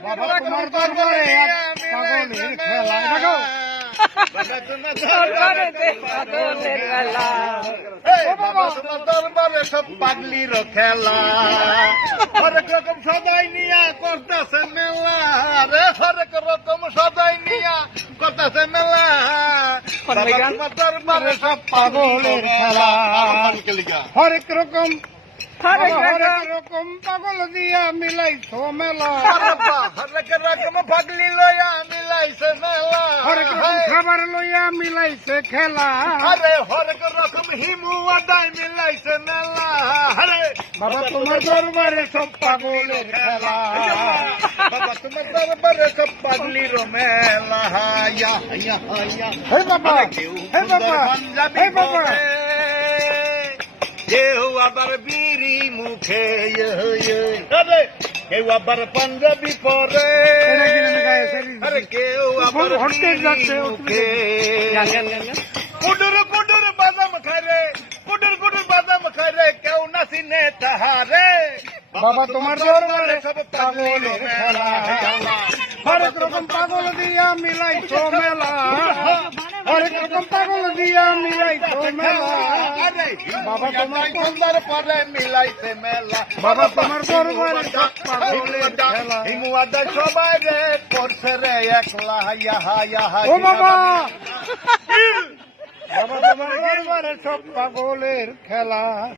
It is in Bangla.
বাবা তোমার দরবারে পাগলের খেলা দেখো দরবারে সব পাগলির খেলা হরেক রকম সবাই নিয়া করতেছে মেলা রে হরেক রকম সবাই নিয়া করতেছে মেলা দরবারে সব পাগলের খেলা হরেক রকম রকম পাগল দিয়া মিলাইছো মেলা হরেক রকম পাগলি লয়া মিলাইছে মেলা হরেক রকম খাবার লইয়া মিলাইছে খেলা আরে হরেক রকম হিমু আদায় মিলাইছে মেলা আরে বাবা তোমার দরবারে সব পাগলের খেলা বাবা তোমার দরবারে সব পাগলির মেলা হায়া হায়া হায়া হে বাবা হে বাবা হে বাবা কেউ আবার বিড়ি মুখে আরে কেউ আবার পাঞ্জাবি পরে? আরে কেউ আবার মুখে। কুডুর কুডুর বাদাম খারে কুডুর কুডুর বাদাম খারে কেউ নাসিনে তাহারে। বাবা তোমার দরবারে সব পাগলের খেলা হরেক রকম পাগল দিয়া মিলাইছো মেলা। হরেক রকম পাগল দিয়া মিলাইছে মেলা। আরে বাবা তোমার সুন্দর পরে মিলাইছে মেলা। বাবা তোমার দরবারে পাগল পাগলের খেলা। হিমুয়াদা সবাই রে করছে রে একলা হাইয়া হাইয়া ও বাবা! বাবা তোমার দরবারে সব পাগলের খেলা।